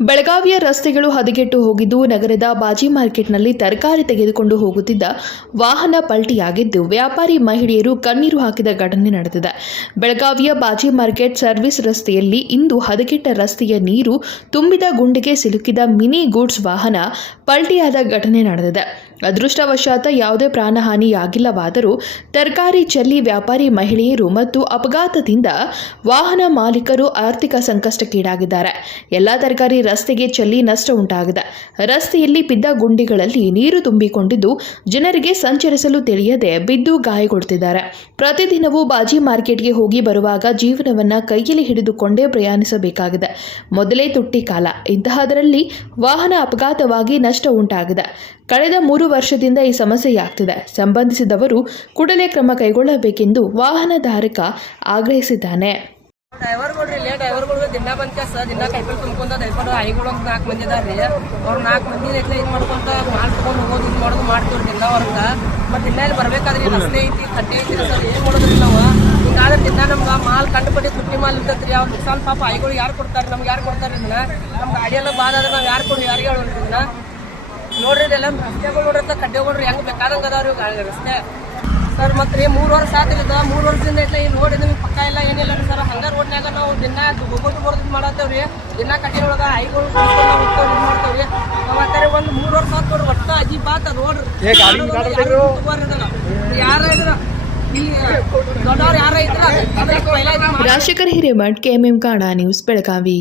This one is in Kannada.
ಬೆಳಗಾವಿಯ ರಸ್ತೆಗಳು ಹದಗೆಟ್ಟು ಹೋಗಿದ್ದು, ನಗರದ ಬಾಜಿ ಮಾರ್ಕೆಟ್ನಲ್ಲಿ ತರಕಾರಿ ತೆಗೆದುಕೊಂಡು ಹೋಗುತ್ತಿದ್ದ ವಾಹನ ಪಲ್ಟಿಯಾಗಿದ್ದು, ವ್ಯಾಪಾರಿ ಮಹಿಳೆಯರು ಕಣ್ಣೀರು ಹಾಕಿದ ಘಟನೆ ನಡೆದಿದೆ. ಬೆಳಗಾವಿಯ ಬಾಜಿ ಮಾರ್ಕೆಟ್ ಸರ್ವಿಸ್ ರಸ್ತೆಯಲ್ಲಿ ಇಂದು ಹದಗೆಟ್ಟ ರಸ್ತೆಯ ನೀರು ತುಂಬಿದ ಗುಂಡಿಗೆ ಸಿಲುಕಿದ ಮಿನಿ ಗೂಡ್ಸ್ ವಾಹನ ಪಲ್ಟಿಯಾದ ಘಟನೆ ನಡೆದಿದೆ. ಅದೃಷ್ಟವಶಾತ್ ಯಾವುದೇ ಪ್ರಾಣಹಾನಿಯಾಗಿಲ್ಲವಾದರೂ ತರಕಾರಿ, ಚೆಲ್ಲಿ, ವ್ಯಾಪಾರಿ, ಮಹಿಳೆಯರು ಮತ್ತು ಅಪಘಾತದಿಂದ ವಾಹನ ಮಾಲೀಕರು ಆರ್ಥಿಕ ಸಂಕಷ್ಟಕ್ಕೀಡಾಗಿದ್ದಾರೆ. ಎಲ್ಲ ತರಕಾರಿ ರಸ್ತೆಗೆ ಚೆಲ್ಲಿ ನಷ್ಟ ಉಂಟಾಗಿದೆ. ರಸ್ತೆಯಲ್ಲಿ ಬಿದ್ದ ಗುಂಡಿಗಳಲ್ಲಿ ನೀರು ತುಂಬಿಕೊಂಡಿದ್ದು ಜನರಿಗೆ ಸಂಚರಿಸಲು ತಿಳಿಯದೆ ಬಿದ್ದು ಗಾಯಗೊಳ್ತಿದ್ದಾರೆ ಪ್ರತಿದಿನವೂ ಬಾಜಿ ಮಾರ್ಕೆಟ್ಗೆ ಹೋಗಿ ಬರುವಾಗ ಜೀವನವನ್ನ ಕೈಯಲ್ಲಿ ಹಿಡಿದುಕೊಂಡೇ ಪ್ರಯಾಣಿಸಬೇಕಾಗಿದೆ. ಮೊದಲೇ ತುಟ್ಟಿ ಕಾಲ ಇಂತಹದರಲ್ಲಿ ವಾಹನ ಅಪಘಾತವಾಗಿ ನಷ್ಟ ಉಂಟಾಗಿದೆ. ಕಳೆದ ಮೂರು ವರ್ಷದಿಂದ ಈ ಸಮಸ್ಯೆಯಾಗ್ತಿದೆ. ಸಂಬಂಧಿಸಿದವರು ಕೂಡಲೇ ಕ್ರಮ ಕೈಗೊಳ್ಳಬೇಕೆಂದು ವಾಹನಧಾರಕ ಆಗ್ರಹಿಸಿದ್ದಾನೆ. ಡ್ರೈವರ್ಗಳು ಇಲ್ಲೇ ಡ್ರೈವರ್ಗಳು ದಿನ ಬಂದ ಕೆಸ ದಿನ ಕೈಪಲ್ ತುಂಬ್ಕೊಂತ ದಯಪಡ ಐಗಳು ಅಂತ ನಾಲ್ಕು ಮಂದಿ ಅದಾರ ರೀ ಅವ್ರು ನಾಲ್ಕು ಮಂದಿ ಇಟ್ಲ ಇದು ಮಾಡ್ಕೊಂತ ಮಾಲ್ ತಗೊಂಡ್ ಹೋಗೋದು, ಇದು ಮಾಡೋದು ಮಾಡ್ತೀವಿ ದಿನ ಅವ್ರಗ ಮತ್ತೆ ಇಲ್ಲಿ ಬರ್ಬೇಕಾದ್ರೆ ರಸ್ತೆ ಐತಿ, ಕಟ್ಟೆ ಐತಿ ಸರ್. ಏನ್ ಮಾಡೋದ್ರಿ ನಾವು? ಹಿಂಗಾದ್ರೆ ದಿನ ನಮ್ಗೆ ಮಾಲ್ ಕಂಡುಪಟ್ಟಿ ತುಟ್ಟಿ ಮಾಲ್ ಇರ್ತೈತ್ರಿ. ಅವ್ರ ನುಕ್ಸಾನ್ ಪಾಪ, ಐಗಳು ಯಾರು ಕೊಡ್ತಾರೆ ನಮ್ಗೆ ಯಾರು ಕೊಡ್ತಾರೆ ಇದನ್ನ ನಮ್ಮ ಗಾಡಿಯೆಲ್ಲ ಬಾದ ಆದ್ರೆ ನಾವು ಯಾರು ಕೊಡಿ ಯಾರಿಗೆ ಹೇಳೋದ್ರಿಂದ ಇದನ್ನ ನೋಡ್ರಿ ಎಲ್ಲ ರಸ್ತೆಗಳು ನೋಡ್ರಿ ಕಡ್ಡೆಗಳು ಹೆಂಗ್ ಬೇಕಾದಂಗ ಅದಾವ್ರಿ ರಸ್ತೆ. ಸರ್ ಮತ್ತೆ ರೀ ಮೂರು ವರ್ಷ ಆತಿರ್ತದ ಮೂರು ವರ್ಷದಿಂದ ಐತೆ ಈ ರೋಡ್ ನಿಮ್ಗೆ ಪಕ್ಕ ಇಲ್ಲ ಏನಿಲ್ಲ ರೀ ಸರ್. ಹಂಗ ರೋಡ್ನ್ಯಾಗ ನಾವು ದಿನ ಹೋಗೋದು ಬರೋದು ಮಾಡತ್ತೇವ್ರಿ ದಿನ ಕಟ್ಟಿನ ಒಳಗ ಐಗಳು ಮಾಡ್ತೇವ್ರಿ ಅಂತಾರೆ ಒಂದು ಮೂರು ವರ್ಷ ಆತ್ ನೋಡ್ರಿ ಒಟ್ಟ ಬಾತ್ ಆತ ರೋಡ್ ಯಾರ ಇದ್ರ ಇಲ್ಲಿ ದೊಡ್ಡವ್ರು ಯಾರ ಇದ್ರ ರಾಜಶೇಖರ್ ಹಿರೇಮಠ್ ಕೆಎಂಎಂ ಕಾಣ ನ್ಯೂಸ್ ಬೆಳಗಾವಿ.